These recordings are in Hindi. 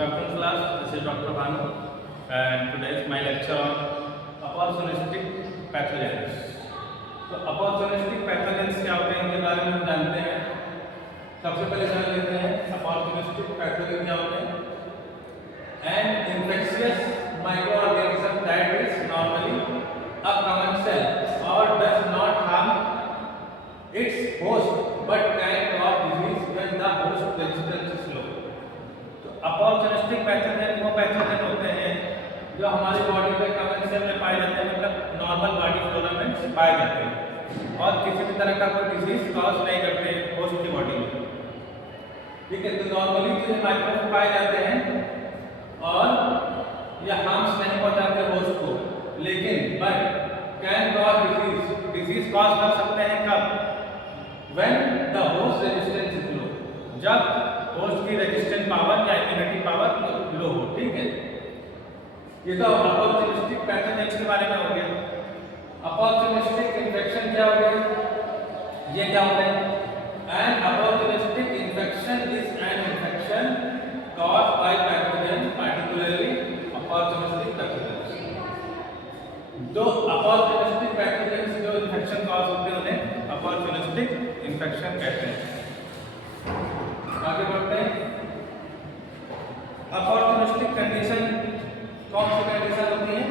Good afternoon class, this is Dr. Bhanu and today is my lecture on opportunistic pathogens. तो opportunistic pathogens क्या होते हैं इनके बारे में हम जानते हैं। सबसे पहले जान लेते हैं opportunistic pathogen क्या होते हैं। An infectious microorganism that is normally a commensal or does not harm its host but can cause disease when the host resistance is low। Opportunistic pathogen वो पैथोजन होते हैं जो हमारी बॉडी के कमेंसल में पाए जाते हैं, मतलब नॉर्मल बॉडी फ्लोरा में पाए जाते हैं और किसी भी तरह का कोई डिजीज कॉज नहीं करते हैं होस्ट की बॉडी में। ठीक है, तो नॉर्मली जो माइक्रोब पाए जाते हैं और ये हार्म्स नहीं पहुंचाते होस्ट को, लेकिन but can cause disease cause कर सकते हैं कब? When the host resistance is low, जब होस्ट की रेजिस्टेंट पावर या इम्यूनिटी पावर लो हो। ठीक है, ये तो अपॉर्चुनिस्टिक पैथोजेंस के बारे में हो गया। अपॉर्चुनिस्टिक इन्फेक्शन क्या हो गया, ये क्या होता है? An opportunistic infection is an infection caused by pathogen, particularly opportunistic pathogens. दो अपॉर्चुनिस्टिक पैथोजेंस जो इन्फेक्शन कॉज होते हैं उन्हें अपॉर्चुनिस्टिक इन्फेक्शन कहते हैं। आगे बढ़ते हैं। अपॉर्चुनिस्टिक कंडीशन कौन सी कंडीशन होती है?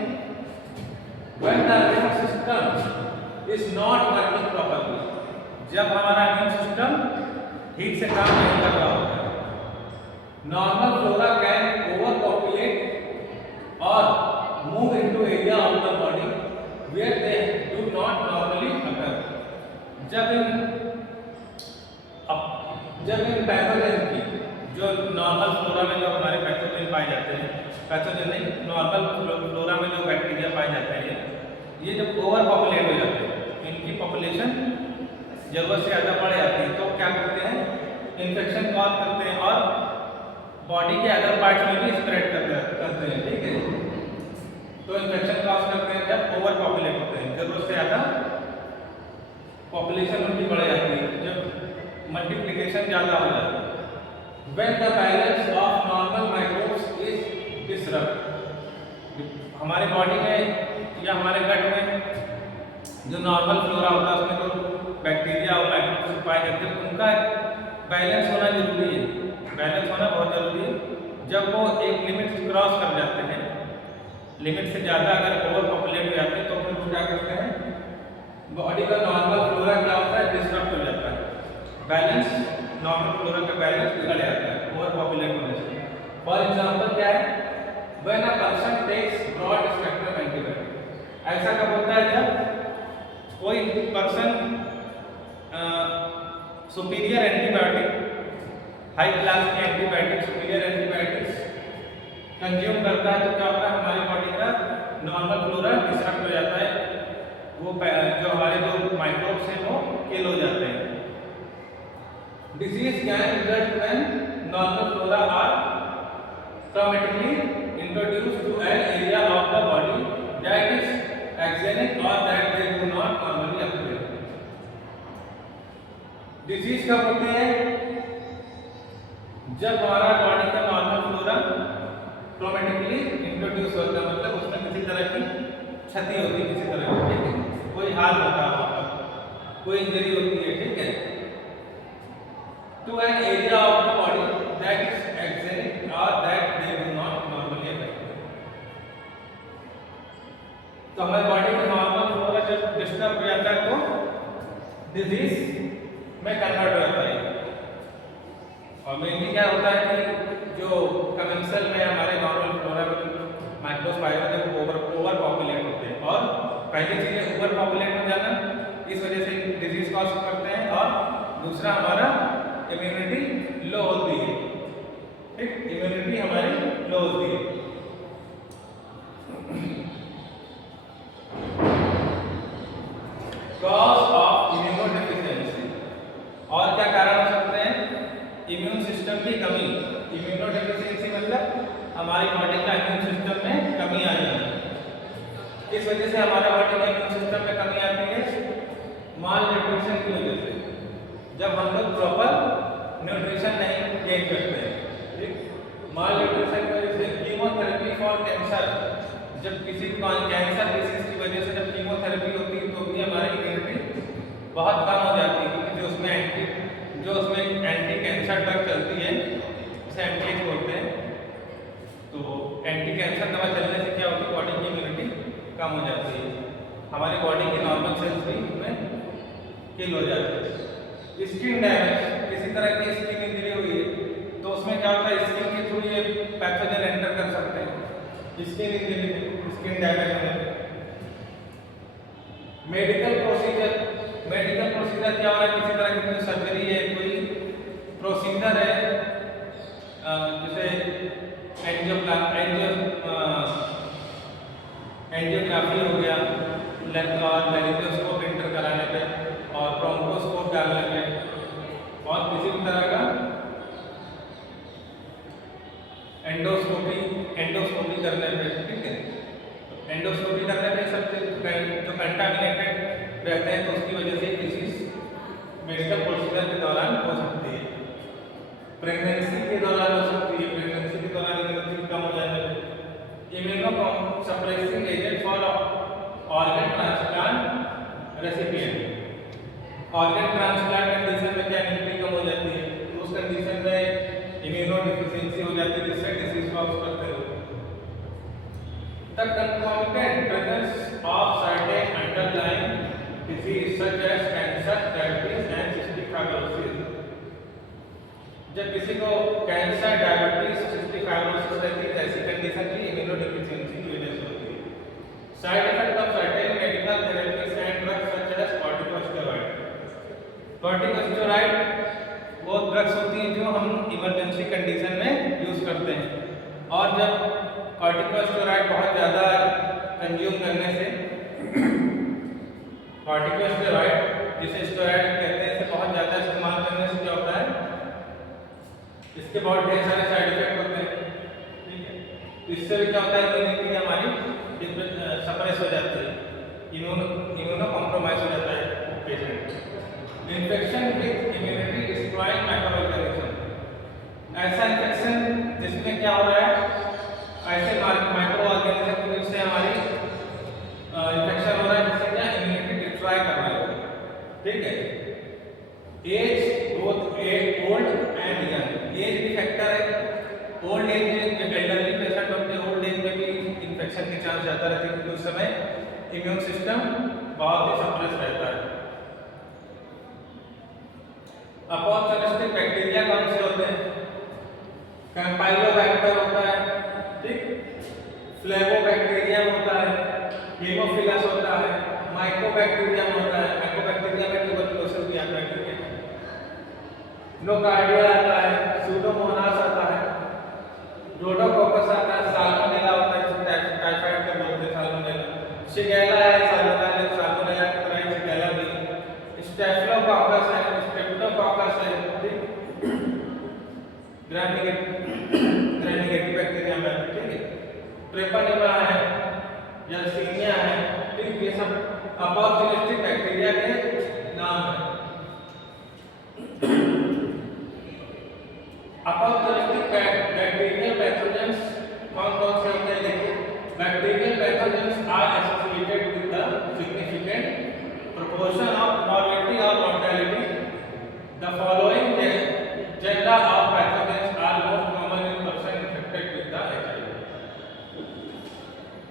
When the immune system is not working properly, जब हमारा इम्यून सिस्टम ठीक से काम नहीं कर रहा होता है। Normal flora can overpopulate और move into area of the body where they do not normally occur. जब इन पैथोजन की जो नॉर्मल फ्लोरा में जो हमारे पैथोजन पाए जाते हैं, पैथोजन नहीं, नॉर्मल फ्लोरा में जो बैक्टीरिया पाए जाते हैं, ये जब ओवर पॉपुलेट हो जाते हैं, इनकी पॉपुलेशन जरूरत से ज़्यादा बढ़ जाती है, तो क्या करते हैं? इन्फेक्शन कॉज करते हैं और बॉडी के अदर पार्ट्स में भी स्प्रेड करते हैं। ठीक है, तो इन्फेक्शन कॉज करते हैं जब ओवर पॉपुलेट होते हैं, जरूरत से ज़्यादा पॉपुलेशन उनकी बढ़ जाती है, जब मल्टीप्लिकेशन ज़्यादा हो जाती है। When the balance of normal microbes is disrupted, हमारे बॉडी में या हमारे गट में जो नॉर्मल फ्लोरा होता है उसमें जो बैक्टीरिया और माइक्रोब्स पाए जाते हैं, उनका बैलेंस होना जरूरी है। बैलेंस होना बहुत जरूरी है। जब वो एक लिमिट क्रॉस कर जाते हैं, लिमिट से ज़्यादा अगर ओवर पॉपुलेट हो जाते हैं, तो फिर क्या करते हैं? बॉडी का नॉर्मल फ्लोरा क्या होता है? डिस्टर्ब हो जाता है। बैलेंस, नॉर्मल फ्लोरा का बैलेंस बिगड़ जाता है ओवर पॉपुलेट होने से। फॉर एग्जांपल क्या है? When a person takes broad spectrum antibiotic, ऐसा कब होता है? जब कोई person superior antibiotic, high class के एंटीबायोटिक, सुपीरियर एंटीबायोटिक्स कंज्यूम करता है, तो क्या होता है? हमारी बॉडी का नॉर्मल फ्लोरा डिस्टर्ब हो जाता है, वो जो हमारे जो माइक्रोब्स हैं वो किल हो जाते हैं। Disease can result when normal flora are traumatically introduced to an area of the body that is axenic or that they do not normally occur। Disease कब होती है? जब हमारा बॉडी का नॉर्मल फ्लोरा ट्रॉमेटिकली इंट्रोड्यूस होता है, मतलब उसमें किसी तरह की क्षति होती है, किसी तरह की, ठीक है, कोई हाल होता है, कोई इंजरी होती है। ठीक है, to an area of the body that is axenic or that they do not normally occur। तो हमारे बॉडी का नॉर्मल फ्लोरा जब डिस्टर्ब हो जाता है तो डिजीज में कन्वर्ट हो जाता है। और मेनली क्या होता है कि जो कमेंसल में हमारे नॉर्मल फ्लोरा में माइक्रोब्स पाए जाते हैं वो ओवर पॉपुलेट होते हैं, और पहली चीज़ है ओवर पॉपुलेट हो जाना, इस वजह से डिजीज कॉज करते हैं, और दूसरा हमारा इम्यूनिटी लो होती है। ठीक, इम्यूनिटी हमारी लो होती है। कॉज ऑफ इम्यूनोडेफिशिएंसी, और क्या कारण हो सकते हैं? इम्यून सिस्टम की कमी। इम्यूनोडेफिशिएंसी मतलब हमारी बॉडी का इम्यून सिस्टम में कमी आ जाना। इस वजह से हमारे बॉडी का इम्यून सिस्टम में कमी आती है माल न्यूट्रिशन की वजह से, जब हम लोग प्रॉपर न्यूट्रिशन नहीं गेन करते हैं। ठीक, माल न्यूट्रिशन की वजह से कीमोथेरेपी फॉर कैंसर, जब किसी कैंसर डिसीज की वजह से जब कीमोथेरेपी होती है तो भी हमारी इम्यूनिटी बहुत कम हो जाती है, क्योंकि जो उसमें एंटी कैंसर ड्रग चलती है उसे एंटी बोलते हैं। तो एंटी कैंसर दवा चलने से क्या होती है, बॉडी की इम्यूनिटी कम हो जाती है, हमारी बॉडी के नॉर्मल सेल्स भी उसमें किल हो जाते हैं। स्किन डैमेज, किसी तरह की स्किन इंजरी हुई है तो उसमें क्या होता है, स्किन के थ्रू ये पैथोजन एंटर कर सकते हैं स्किन इंजरी में, स्किन डैमेज होने पे। मेडिकल प्रोसीजर क्या हो रहा है, किसी तरह की कोई सर्जरी है, कोई प्रोसीजर है, जैसे एंजियोग्राफी हो गया, और लेरिंगोस्कोप एंटर कराने पे और ब्रोंकोस्कोप डालने पे और किसी भी तरह का एंडोस्कोपी करने पे, ठीक है। एंडोस्कोपी करने पे सब जो कंटामिनेटेड रहते हैं तो उसकी वजह से डिसीज मेडिकल प्रोसीजर के दौरान हो सकती है। प्रेगनेंसी के दौरान हो सकती है, प्रेगनेंसी के दौरान इम्यूनिटी कम हो जाने पे। Immuno suppressing agent for organ transplant recipient, organ transplant condition में क्या इम्यूनिटी कम हो जाती है, तो उस कंडीशन में इम्यूनो डिफिशियंसी हो जाती है, जिससे डिसीज कॉज करते हैं। The concomitant presence of certain underlying disease such as cancer, diabetes and cystic fibrosis, जब किसी को कैंसर, डायबिटीज, सिस्टिक फाइब्रोसिस रहती है, ऐसी कंडीशन की इम्यूनोडेफिशिएंसी की वजह से होती है। Side effect of certain medical therapies and drugs such as corticosteroid, corticosteroid वो ड्रग्स होती हैं जो हम इमरजेंसी कंडीशन में यूज करते हैं, और जब कॉर्टिकोस्टेरॉइड बहुत ज़्यादा कंज्यूम करने से, कॉर्टिकोस्टेरॉइड जिसे स्टेरॉइड कहते हैं, इसे बहुत ज़्यादा इस्तेमाल करने से क्या होता है, इसके बहुत ढेर सारे साइड इफेक्ट होते हैं, ठीक है। तो इससे भी क्या होता है, इम्यूनिटी हमारी सप्रेस हो जाती है, इम्यूनो कॉम्प्रोमाइज हो जाता है patient. Infection with immunity destroying microorganism, ऐसा इन्फेक्शन जिसमें क्या हो रहा है, ऐसे माइक्रो ऑर्गेनिज्म की वजह से हमारी इन्फेक्शन हो रहा है, जिससे क्या इम्यूनिटी डिस्ट्रॉय कर रहा है, ठीक है। Age both old and young, age भी फैक्टर है। ओल्ड एज में जब एल्डरली पेशेंट होते हैं, ओल्ड एज में भी इन्फेक्शन के चांस ज़्यादा रहते हैं, क्योंकि उस समय इम्यून सिस्टम बहुत ही सप्रेस रहता है। अपॉर्चुनिस्टिक बैक्टीरिया कौन से होते हैं, कैम्पाइलोबैक्टर होता है, ठीक, फ्लेवोबैक्टीरियम होता है, हीमोफिलस होता है, माइकोबैक्टीरियम होता है, माइकोबैक्टीरियम में ट्यूबरकुलोसिस भी आता है, ठीक है। नोकार्डिया आता है, सूडोमोनास आता है, डोडोकोकस आता है, साल्मोनेला होता है, जिसे टाइफाइड का बोलते हैं साल्मोनेला, शिगेला है, साल्मोनेला की तरह ही शिगेला भी, स्टेफिलोकोकस है, स्ट्रेप्टोकोकस है, ठीक, ग्राम नेगेटिव बैक्टीरिया में, ठीक है। ट्रेपनिमा है, यर्सीनिया है, ठीक, ये सब अपॉर्चुनिस्टिक बैक्टीरिया के नाम है। अपॉर्चुनिस्टिक बैक्टीरियल पैथोजेंस कौन कौन से होते हैं, देखिए। Bacterial pathogens are associated with the significant proportion of morbidity और mortality. The following genera of pathogens are most common in person infected with the HIV।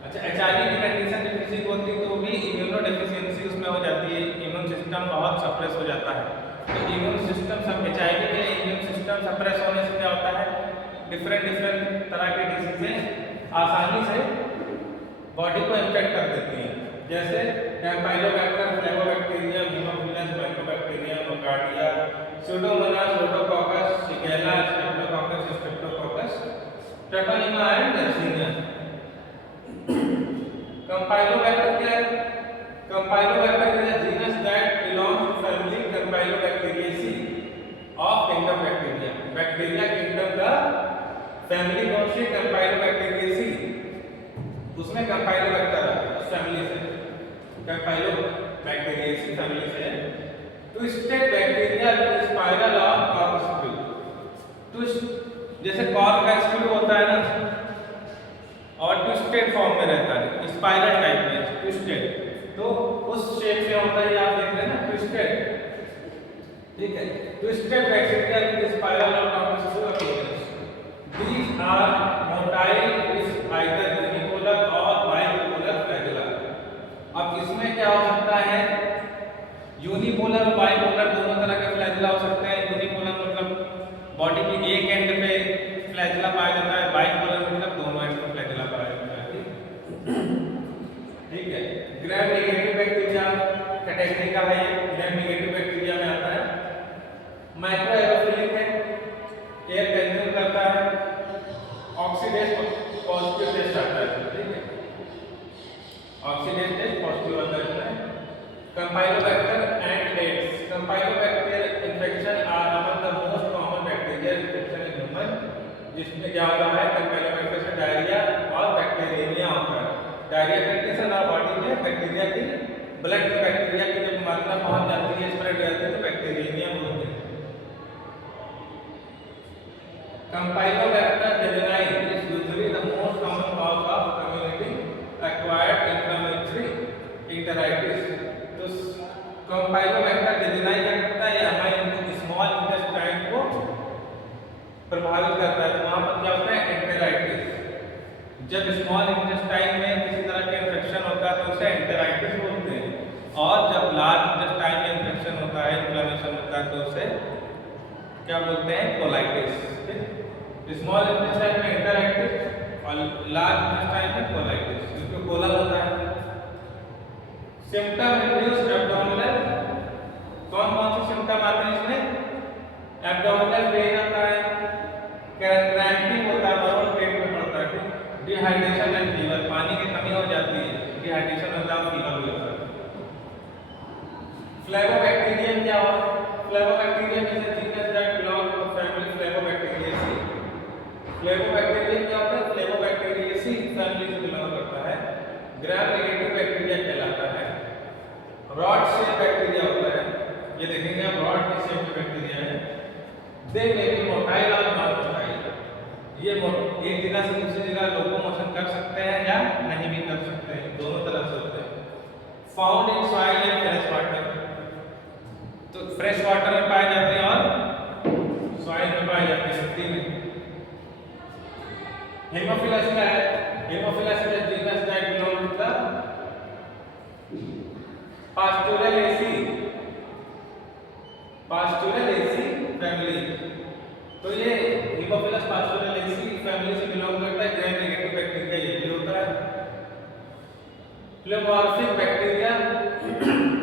अच्छा, HIV की कंडीशन जब किसी को होती है तो भी इम्यूनो डेफिशिएंसी उसमें हो जाती है, इम्यून सिस्टम बहुत सप्रेस हो जाता है। तो इम्यून सिस्टम सब HIV के इम्यून सिस्टम सप्रेस होने से क्या होता है, डिफरेंट तरह के डिसीजें आसानी से बॉडी को इन्फेक्ट कर देती हैं, जैसे Campylobacter, Flavobacterium, Haemophilus, Mycobacterium, Nocardia, Pseudomonas, Rhodococcus, Shigella, Streptococcus, Treponema and Yersinia. Campylobacter क्या है, Campylobacter is a genus that belongs to family Campylobacteraceae of kingdom bacteria. Bacteria kingdom का फैमिली कौन सी, कैम्पाइलोबैक्टीरिएसी, उसमें कैम्पाइलोबैक्टर है उस फैमिली से, कैम्पाइलोबैक्टीरिएसी फैमिली से। ट्विस्टेड बैक्टीरिया विद स्पाइरल और कॉर्क स्क्रू, ट्विस्ट जैसे कॉर्क का स्क्रू स्पाइरल टाइप में, ट्विस्टेड। तो उस शेप में होता है, आप देख रहे हैं ना, ट्विस्टेड, ठीक है। ट्विस्टेड बैक्टीरिया विद स्पाइरल और complex appearance, these are motile with either unipolar और बाइपोलर फ्लैगेला। अब इसमें क्या हो सकता है, यूनिपोलर और बाइपोलर दोनों तरह के फ्लैगेला हो सकते हैं। यूनिपोलर मतलब बॉडी के एक एंड पे फ्लैगेला पाया जाता है, बाइपोलर मतलब दोनों एंड पे फ्लैगेला पाया जाता है, ठीक है। ग्राम नेगेटिव बैक्टीरिया कैटेगरी का है, ये ग्राम नेगेटिव बैक्टीरिया में आता है। माइक्रो एरोफिलिक है, एयर कंज्यूम करता है, ऑक्सीडेज पॉजिटिव टेस्ट आता है, ठीक है, ऑक्सीडेज टेस्ट पॉजिटिव आता है। Campylobacter and AIDS, Campylobacter infection are among the most common bacterial infection in human, जिसमें क्या होता है, कंपाइलोबैक्टर से डायरिया और बैक्टीरिया होता है। डायरिया कंडीशन और बॉडी में बैक्टीरिया की ब्लड में बैक्टीरिया की जब मात्रा पहुंच जाती है, स्प्रेड हो जाती है, तो बैक्टीरिया बोलते हैं। Campylobacter jejuni is usually the most common cause of community acquired inflammatory enteritis। तो Campylobacter jejuni क्या करता है, हमारे स्मॉल इंटेस्टाइन को प्रभावित करता है। तो वहाँ पर क्या होता है, एंटेराइटिस। जब स्मॉल इंटेस्टाइन में किसी तरह का इंफेक्शन होता है तो उसे एंटेराइटिस बोलते हैं, और जब लार्ज इंटेस्टाइन में इंफेक्शन होता है, इन्फ्लेमेशन होता है, तो उसे क्या बोलते हैं, कोलाइटिस। स्मॉल इंटेस्टाइन में एंटेराइटिस और लार्ज इंटेस्टाइन में कोलाइटिस, क्योंकि कोला होता है। सिम्टम इंड्यूस्ड एब्डोमिनल, कौन कौन से सिम्टम आते हैं इसमें, एब्डोमिनल पेन आता है, क्रैम्पिंग होता है, बरोल पेट में पड़ता है, डिहाइड्रेशन एंड फीवर, पानी की कमी हो जाती है, डिहाइड्रेशन होता है, फीवर भी होता है। फ्लेवोबैक्टीरियम क्या हुआ, Flavobacterium is a genus that belong to family Flavobacteriaceae. Flavobacterium क्या होता है, फ्लेवोबैक्टीरियेसी फैमिली से बिलोंग करता है। ग्राम नेगेटिव बैक्टीरिया कहलाता है। रॉड शेप बैक्टीरिया होता है, ये देखेंगे आप, रॉड की शेप बैक्टीरिया है। दे मे बी मोटाइल और नॉन मोटाइल, ये एक जगह से दूसरी जगह लोकोमोशन कर सकते हैं या नहीं भी कर सकते हैं, दोनों तरह से होते हैं। Found in soil and fresh water, तो फ्रेश वाटर में पाए जाते हैं और सॉइल में पाए जाते हैं, मिट्टी में। हेमोफिलस क्या है, Haemophilus is a genus that belong to the Pasteurellaceae, Pasteurellaceae family. तो ये हेमोफिलस पास्टोरेलेसी फैमिली से बिलोंग करता है। ग्राम नेगेटिव बैक्टीरिया ये भी होता है। प्लेमॉर्फिक बैक्टीरिया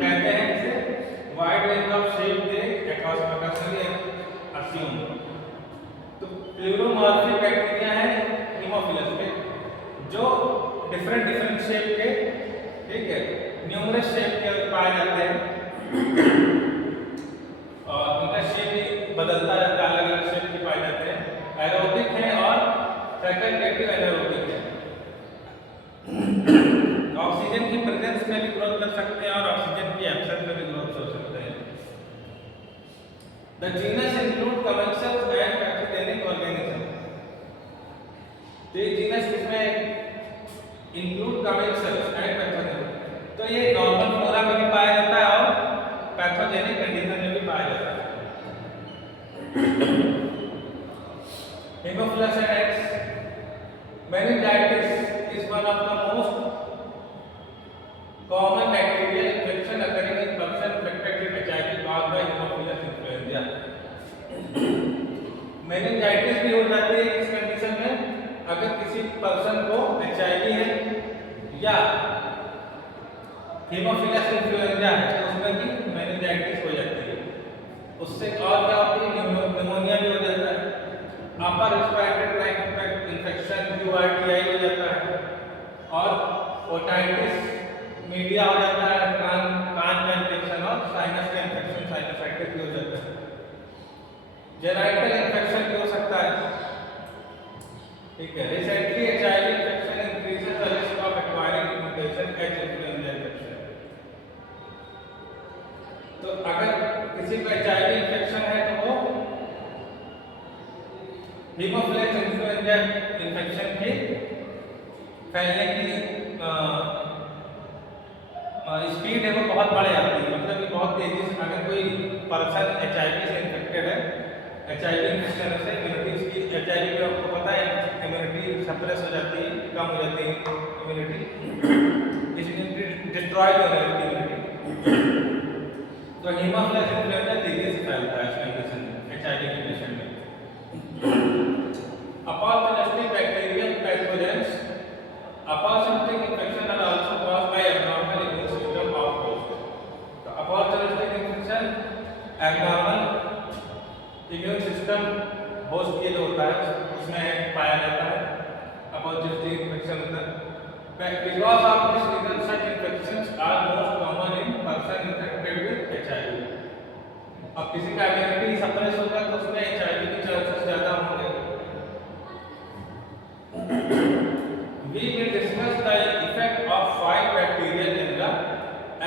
कहते हैं इसे, wide range of shape they occasionally assume. तो प्लूरोमॉर्फिक बैक्टीरिया है हेमोफिलस में, जो डिफरेंट शेप के, ठीक है, न्यूमरस शेप के पाए जाते हैं, और उनका शेप भी बदलता रहता है, अलग अलग शेप के पाए जाते हैं। एरोबिक है और फैकल्टेटिव एनारोबिक है। ऑक्सीजन की प्रेजेंस में भी ग्रोथ कर सकते हैं और ऑक्सीजन की एब्सेंस में भी ग्रोथ हो सकते हैं। The genus include commensals and pathogenic organism. तो ये जीनस किसमें इंक्लूड कमेंसल्स एंड पैथोजेनिक, तो ये नॉर्मल फ्लोरा में भी पाया जाता है और पैथोजेनिक कंडीशन में भी पाया जाता है। Haemophilus and AIDS, meningitis is one of the most common bacterial infection occurring in person infected with HIV caused by Haemophilus influenza। Meningitis भी हो जाती है किस कंडीशन में, अगर किसी पर्सन को HIV है या हेमोफिलस इन्फ्लुएंजा है तो उसमें भी मेनिंजाइटिस हो जाती है। उससे और क्या होती है, निमोनिया भी हो जाता है, upper respiratory tract infection URTI हो जाता है, और ओटाइटिस मीडिया हो जाता है, कान का इन्फेक्शन और साइनस का इन्फेक्शन, साइनसाइटिस भी हो जाता है। जेराइटल इन्फेक्शन भी हो सकता है, ठीक है। Recently HIV infection increases the risk of acquiring mutation H influenza infection. तो अगर किसी को HIV इन्फेक्शन है तो वो हेमोफिलस इन्फ्लुएंजा इन्फेक्शन के फैलने की स्पीड है वो बहुत बढ़ जाती है, मतलब कि बहुत तेजी से अगर कोई पर्सन HIV से इन्फेक्टेड है, HIV इन्फेक्शन से इम्यूनिटी की, HIV में आपको पता है इम्यूनिटी सप्रेस हो जाती है, कम हो जाती है इम्यूनिटी डिस्ट्रॉयड हो जाती है इम्यूनिटी। तो हीमोफिलस इन्फ्लुएंजा तेजी से फैलता है इस कंडीशन में, HIV के पेशेंट में। Opportunistic bacterial pathogens, opportunistic infection are also caused by abnormal immune system of host. तो opportunistic infection abnormal immune system host के जो होता है उसमें पाया जाता है, opportunistic infection होता है। Because of this reason, such infections are most common in person infected with HIV. अब किसी का इम्यूनिटी सप्रेस होगा तो उसमें HIV के चांसेस ज्यादा होंगे। We will discuss the effect of 5 bacterial genera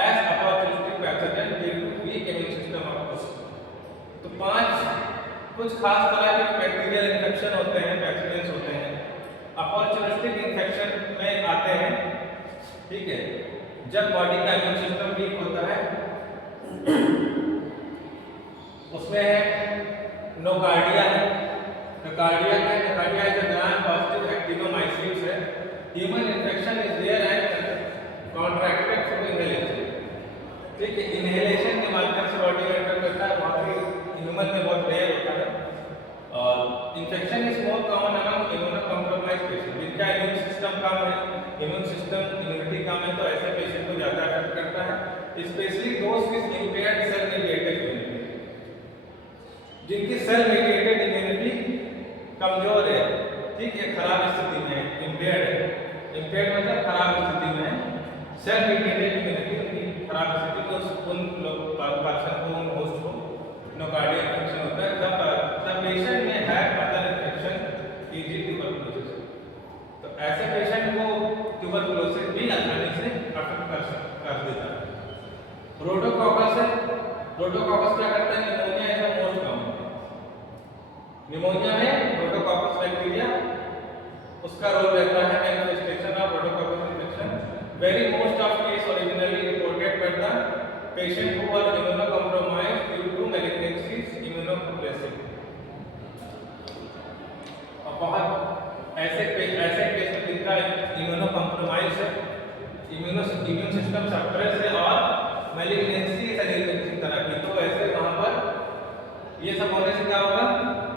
as opportunistic pathogen due to weak immune system of host. तो 5 कुछ खास तरह के बैक्टीरियल इन्फेक्शन होते हैं, पैथोजेंस होते हैं, अपॉर्चुनिस्टिक इन्फेक्शन में आते हैं, ठीक है, जब बॉडी का इम्यून सिस्टम वीक होता है। उसमें है नोकार्डिया है, Nocardia is a gram positive actinomycetes है। Human infection is rare and contracted through inhalation, ठीक है, इनहेलेशन के माध्यम से बॉडी में एंटर करता है, बहुत ही ह्यूमन में बहुत रेयर होता है। और infection is more common among immuno compromised patient, जिनका इम्यून सिस्टम कम है, इम्यून सिस्टम इम्यूनिटी कम है, तो ऐसे पेशेंट को ज्यादा अफेक्ट करता है, specially those with impaired cell mediated immunity, जिनकी सेल मीडिएटेड इम्यूनिटी कमजोर है, ठीक है, खराब स्थिति में है, इम्पेयर्ड है, इम्पेयर्ड मतलब खराब स्थिति में है, सेल मीडिएटेड इम्यूनिटी उनकी खराब स्थिति को उन लोग पर्सन को, उन होस्ट को नोकार्डिया इन्फेक्शन होता है। द पेशेंट में have other infection easy tuberculosis, तो ऐसे पेशेंट को ट्यूबरकुलोसिस भी आसानी से अफेक्ट कर देता है। रोडोकॉकस है, रोडोकॉकस क्या करता है, pneumonia is the most common, pneumonia में रोडोकॉकस बैक्टीरिया उसका रोल रहता है manifestation of Rhodococcus infection. Very most of case originally reported by the patient who are immunocompromised due to malignancies immunosuppressive. और बहुत ऐसे केस में जिनका इम्यूनोकॉम्प्रोमाइज है, इम्यून सिस्टम सप्रेस है और मैलिग्नेंसी शरीर में किसी तरह की, तो ऐसे वहां पर ये सब होने से क्या होगा,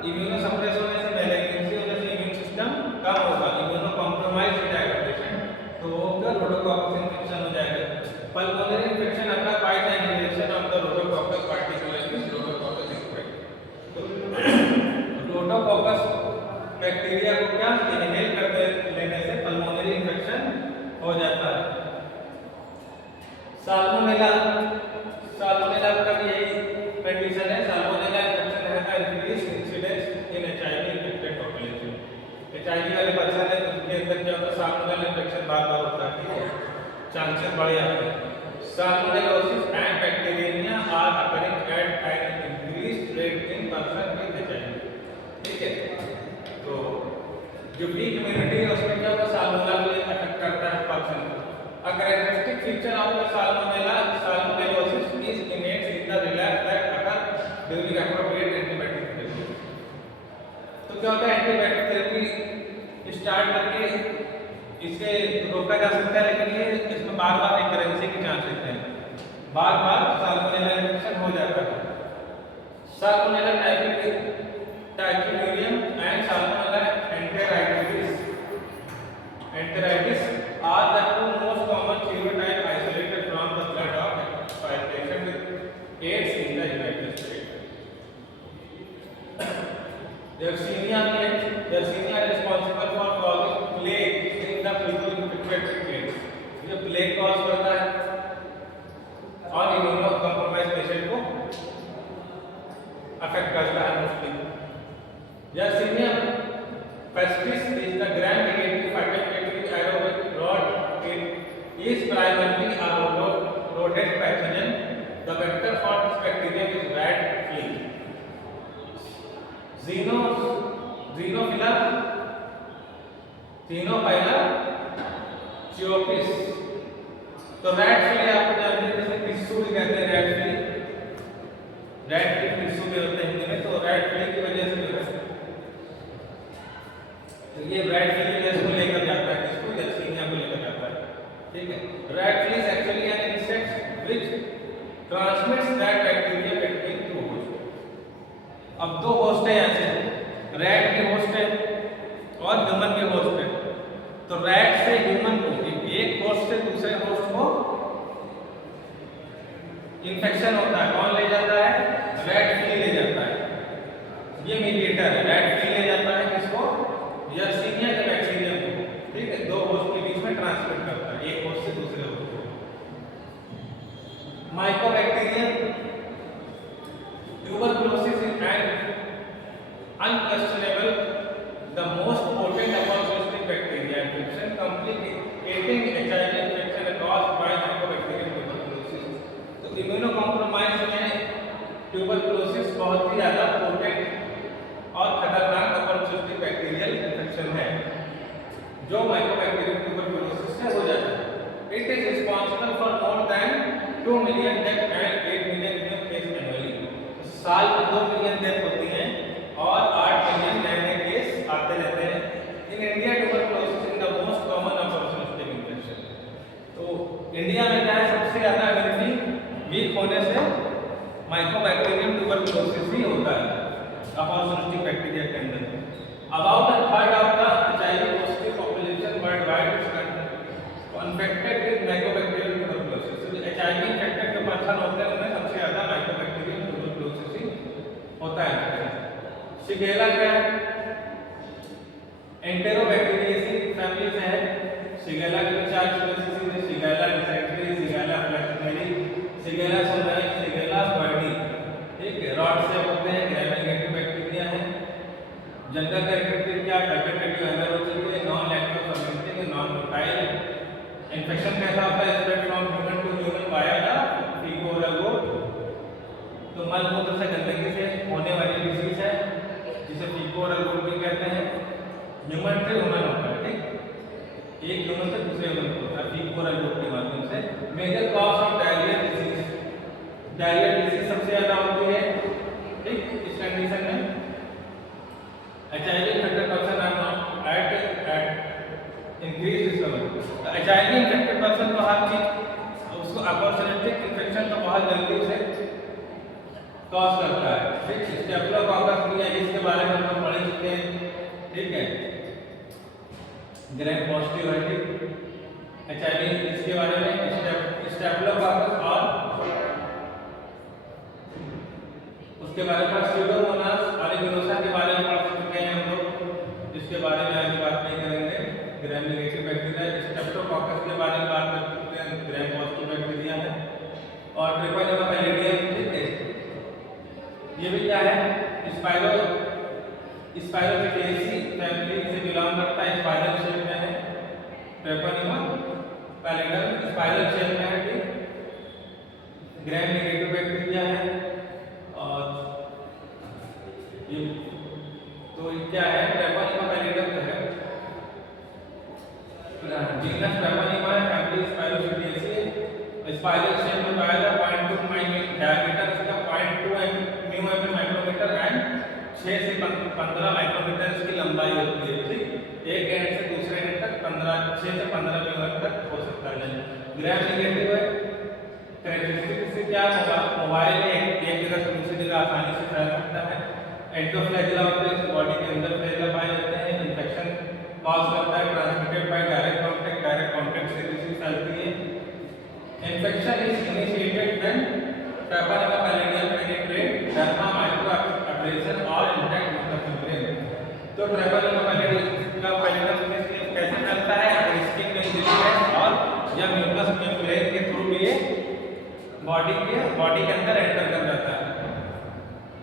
इम्यूनो सप्रेस होने से, मैलिग्नेंसी होने से इम्यून सिस्टम कम होगा, इम्यूनो कॉम्प्रोमाइज हो जाएगा पेशेंट, तो वो रोडोकॉकस इन्फेक्शन हो जाएगा। पल्मोनरी इन्फेक्शन अगर by the inhalation of the Rhodococcus particularly Rhodococcus infection, तो रोडोकॉकस बैक्टीरिया को क्या इनहेल कर लेने से पल्मोनरी इन्फेक्शन हो जाता है। साल्मोनेला, साल्मोनेला का भी यही कंडीशन है, साल्मोनेला इन्फेक्शन है the increase incidence in HIV infected population. HIV वाले पर्सन है उनके अंदर क्या होता है, साल्मोनेला इन्फेक्शन बार-बार होता है, ठीक है, चांसेस बढ़ जाते हैं। Salmonellosis and bacteria are occurring at an increased rate in person with HIV, ठीक है। तो जो वीक इम्यूनिटी है उसमें क्या होता है, साल्मोनेला को अफेक्ट करता है पर्सन को। A characteristic feature of the salmonellosis is innate in the relapse that occur during appropriate antibiotic therapy। तो क्या होता है, एंटीबायोटिक थेरेपी स्टार्ट करके इसे रोका जा सकता है, लेकिन ये इसमें बार-बार रिकरेंसी के चांस रहते हैं, बार-बार साल्मोनेला इन्फेक्शन हो जाता है। Salmonella typhimurium and salmonella enteritis are the two most common serotypes isolated from the blood of patient with AIDS in the United States. Yersinia is responsible for causing plague in the people infected with AIDS। ये प्लेग कॉज करता है और इम्यूनो कॉम्प्रोमाइज पेशेंट को अफेक्ट करता है mostly. Yersinia pestis is the gram negative facultative aerobic rod. It is primarily a rodent pathogen. The vector for this bacterium is rat flea. Xenophila चियोपिस। तो रैट फ्ली आपको जानते हैं जैसे टिश्यू भी कहते हैं रैट फ्ली, रैट के टिश्यू भी होते हैं हिंदी में, तो रैट फ्ली की वजह से जो है तो ये रैट फ्ली को लेकर जाता है, किसको या चीनिया को लेकर जाता है, ठीक है। Rat flea is actually an insect which transmits that bacteria between two host. अब दो होस्ट है यहाँ से, रैट की होस्ट है और ह्यूमन की होस्ट है। तो रैट से ह्यूमन को एक होस्ट से दूसरे होस्ट को इन्फेक्शन होता है, कौन ले जाता है? रैट फ्ली ले जाता है, ये मीडिएटर है। रैट फ्ली ले जाता है किसको? यर्सीनिया के बैक्टीरिया को, ठीक है। दो होस्ट के बीच में ट्रांसमिट करता है, एक होस्ट से दूसरे होस्ट को। Mycobacterium tuberculosis is an unquestionable the most potent opportunistic bacteria infection complicating HIV infection caused by mycobacterium tuberculosis। तो इम्यूनोकॉम्प्रोमाइज में ट्यूबरकुलोसिस बहुत ही ज्यादा पोटेंट और खतरनाक opportunistic बैक्टीरियल इन्फेक्शन है जो माइकोबैक्टीरियम ट्यूबरकुलोसिस से हो जाता है। It is responsible for more than 2 million death and 8 million new case annually. साल में 2 मिलियन डेथ होती हैं और 8 मिलियन नए केस आते रहते हैं। In India tuberculosis is the most common opportunistic infection. तो इंडिया में क्या है, सबसे ज्यादा इम्यूनिटी वीक होने से माइकोबैक्टीरियम ट्यूबरकुलोसिस ही होता है opportunistic बैक्टीरिया के अंदर। About a third of the HIV positive population world wide is infected with Mycobacterium tuberculosis. तो HIV इन्फेक्टेड जो पर्सन होते हैं उनमें सबसे ज्यादा माइकोबैक्टीरियम ट्यूबरकुलोसिस ही होता है। शिगेला क्या है? एंटेरोबैक्टीरियेसी फैमिली से है। शिगेला की 4 स्पीशीज हैं, Shigella dysenteriae, Shigella flexneri, Shigella sonnei, Shigella boydii, ठीक है। रॉड से होते हैं, ग्राम नेगेटिव बैक्टीरिया है। जनरल कैरेक्टरिस्टिक क्या? फैकल्टेटिव एनरोजिक है, नॉन लैक्टोज फर्मेंटिंग है, नॉन मोटाइल। इन्फेक्शन कैसा होता है? Spread from human to human via the faeco oral route. तो मलमूत्र से गंदगी से होने वाली डिजीज है जिसे फीको ओरल रूट भी कहते हैं। ह्यूमन से ह्यूमन होता है, ठीक, एक ह्यूमन से दूसरे ह्यूमन को होता है फीको ओरल रूट के माध्यम से। Major cause of diarrhoea disease, diarrhoea disease सबसे ज्यादा होती है, ठीक, इस कंडीशन में HIV infected person are not at increased risk level। HIV infected person को हर चीज उसको opportunistic infection तो बहुत जल्दी उसे कॉज करता है, ठीक। स्टेफिलोकोकस भी है, इसके बारे में हम लोग पढ़ चुके हैं, ठीक है। ग्राम पॉजिटिव है, ठीक। HIV इसके बारे में स्टेफिलोकोकस और उसके बारे में स्यूडोमोनास अरिगोनोसा के बारे में पढ़ चुके हैं हम लोग, जिसके बारे में आज बात नहीं करेंगे। ग्राम नेगेटिव बैक्टीरिया, स्टेफिलोकोकस के बारे में बात कर चुके हैं, ग्राम पॉजिटिव बैक्टीरिया है। और ट्रिपैनोमा पैलिडियम, ठीक है, ये भी क्या है? स्पाइरोफिटेसी फैमिली से बिलोंग करता है, स्पाइरल शेप में है। ट्रिपैनोमा पैलिडियम स्पाइरल शेप में है, ठीक। ग्राम नेगेटिव बैक्टीरिया है। और ये तो क्या है? ट्रिपैनोमा पैलिडियम है, जीनस ट्रिपैनोमा है, फैमिली स्पाइरोफिटेसी, स्पाइरल शेप में पाया जाता है। 0.2 डायमीटर इसका 0.2 माइक्रोमीटर एंड 6 से 15 माइक्रोमीटर इसकी लंबाई होती है, ठीक। एक एंड से दूसरे एंड तक 6 से 15 मीटर तक हो सकता है। ग्राम नेगेटिव है, कैरेक्टरिस्टिक से क्या होगा? मोबाइल में एक जगह से दूसरी जगह आसानी से फैल सकता है। एंडोफ्लैजिला होते हैं, बॉडी के अंदर फ्लैजिला पाए जाते हैं। इन्फेक्शन कॉज करता है, ट्रांसमिटेड बाय डायरेक्ट कांटेक्ट से डिजीज फैलती है। Infection is initiated when Treponema pallidum penetrate derma micro abrasion और इंटैक्ट म्यूकस मेम्ब्रेन। तो ट्रिपैनोमा पैलिडियम कैसे फैलता है? स्किन में इंजरी है और या म्यूकस मेम्ब्रेन के थ्रू ये बॉडी के अंदर एंटर कर जाता है।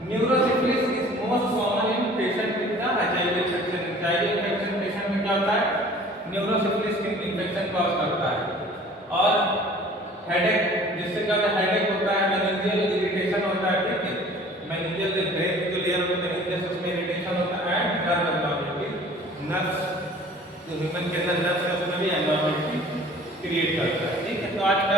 Neurosyphilis is most common in patient with the HIV infection. HIV infection patient में क्या होता है? न्यूरोसिफिलिस इन्फेक्शन कॉज करता है। और हेडेक, जिससे क्या होता है? हेडेक होता है, मेनिंजियल इरिटेशन होता है, ठीक है। मेनिंजियल जो ब्रेन की जो लेयर होती है मेनिंजियस, उसमें इरिटेशन होता है एंड नर्व एब्नॉर्मलिटी, नर्व्स जो ह्यूमन के अंदर नर्व्स है उसमें भी एब्नॉर्मलिटी क्रिएट करता है। ठीक है, तो आज का